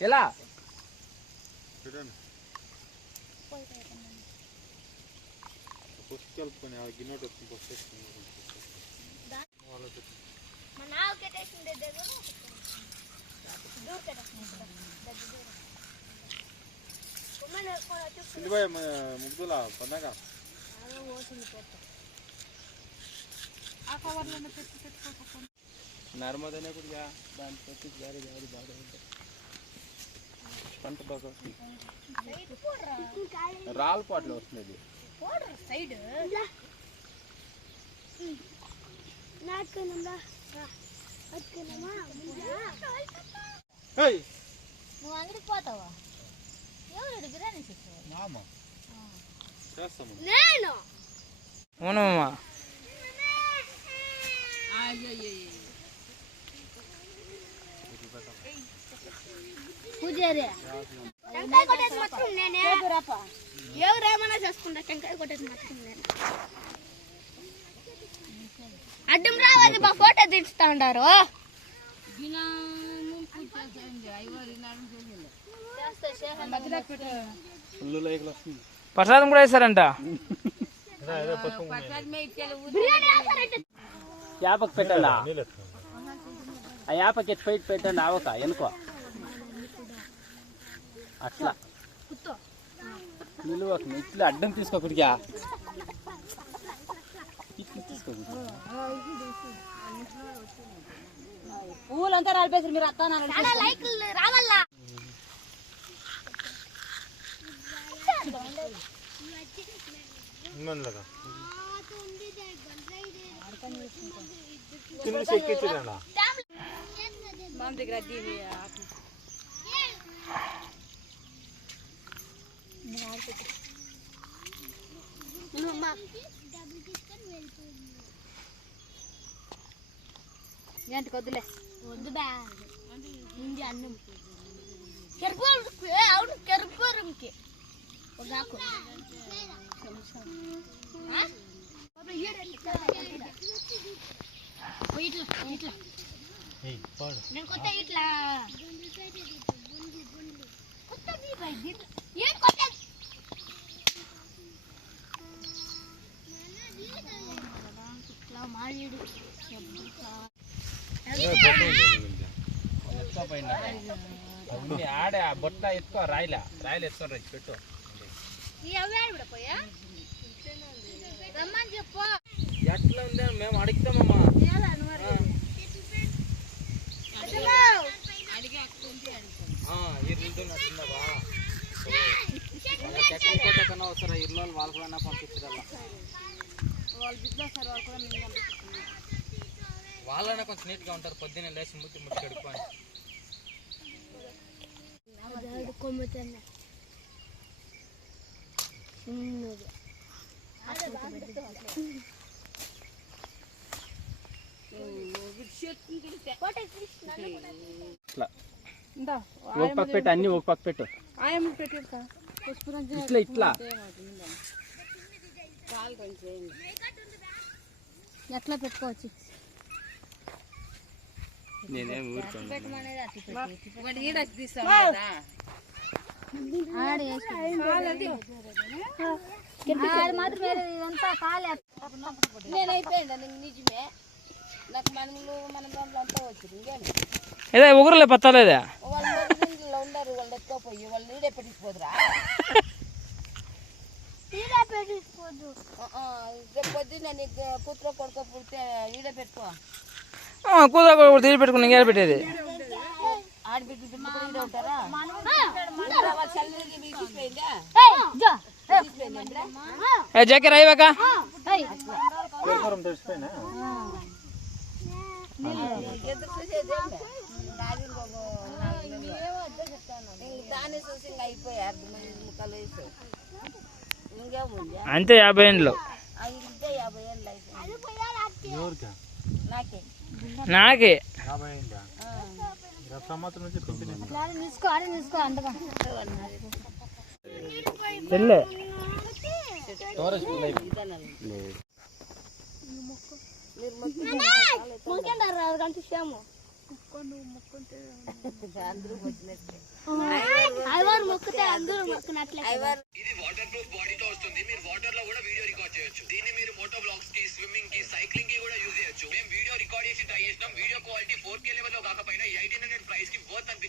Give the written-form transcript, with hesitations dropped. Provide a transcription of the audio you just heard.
ఎలా ముగ్గుల పండగ నర్మదనే కొద్దిగా దాని పెట్టి జారి జారి బాగా ఉంటాయి పంట బాగా వస్తుంది రాళ్ళ పాటలు వస్తుంది సైడ్ నువ్వు అంగడికి పోతావా ఎవరు బిర్యానీ నేను అవునమ్మా పూజారి టెంకాయ కొట్టేసి మొత్తం నేనే ఎవరేమన్నా చేసుకుంటా టెంకాయ కొట్టేసి మొత్తం నేను అడ్డం రావాలి బా ఫోటో తీస్తా ఉంటారు ప్రసాదం కూడా వేస్తారంట యాపకు పెట్టండి ఆ యాపకి ఫైట్ పెట్టండి ఆవక ఎనుకో అట్లా నిలువకు ఇట్లా అడ్డం తీసుకోకూడదా ఇట్లా తీసుకోకూడదు పూలంతా రాలిపేసారు మీరు అత్తా లైక్లు రావాలా ఏంటి కొద్దులే వద్దు బా ఇండి అన్నం అవును కెరుపురంకి నాకు ఇట్లా నేను కొత్త ఇట్లా ఏం కొత్త ఇట్లా మాడు ఆడే బొట్ట ఎత్తుకో రాయిలా రాయిలు ఎత్తుకో పెట్టు రమ్మని చెప్పు ఎట్లా ఉందే మేము అడుగుతామమ్మా కన్నా వస్తారా ఇల్లు వాళ్ళు కూడా పంపించారా వాళ్ళైనా కొంచెం నీట్గా ఉంటారు పొద్దున్నే లేచి ముట్టి ముట్టి కడుక్కొని ఒక పక్క పెట్టు అన్ని ఒక పక్క పెట్టు ఇట్లా ఇట్లా ఎట్లా పెట్టుకోవచ్చు నేనేం నేనైపోయిందా నిజమే నాకు మనములు మన అంతా వచ్చింది ఇంకేమి ఏదో ఊరులే పత్తలేదా వాళ్ళు ఉండరు వాళ్ళు ఎత్తుకోపోయి వాళ్ళు నీడే పెట్టిపోదురా రేపు పొద్దున్న నీకు కూతుర కొడుకో పుడితే ఈడే పెట్టుకో కూతురు కూడా తీరి పెట్టుకుని ఇంకేడ పెట్టేది ఆడబిడ్డ ఈడే ఉంటారా జాకెట్ అయ్యాక దాన్ని చూసి ఇంకా అయిపోయారు ముక్కలు వేసి ఇంకేముంది అంతే 50 ఏళ్ళు ఇంకే 50 ఏళ్ళు అయిపోయింది నాకే తెల్లే గంట సేము ఐవారు మొక్కితే అందరూ మొక్కినట్లే. ఇది వాటర్ ప్రూఫ్ బాడీతో వస్తుంది. మీరు వాటర్ లో కూడా వీడియో రికార్డ్ చేయొచ్చు. దీన్ని మీరు మోటో బ్లాగ్స్ కి, స్విమ్మింగ్ కి, సైక్లింగ్ కి కూడా యూజ్ చేయొచ్చు. మేము వీడియో రికార్డ్ చేసి ట్రై చేసినాం. వీడియో క్వాలిటీ 4K లెవెల్ లో కాకపోయినా 1800 ప్రైస్ కి వర్త్ అనిపించింది.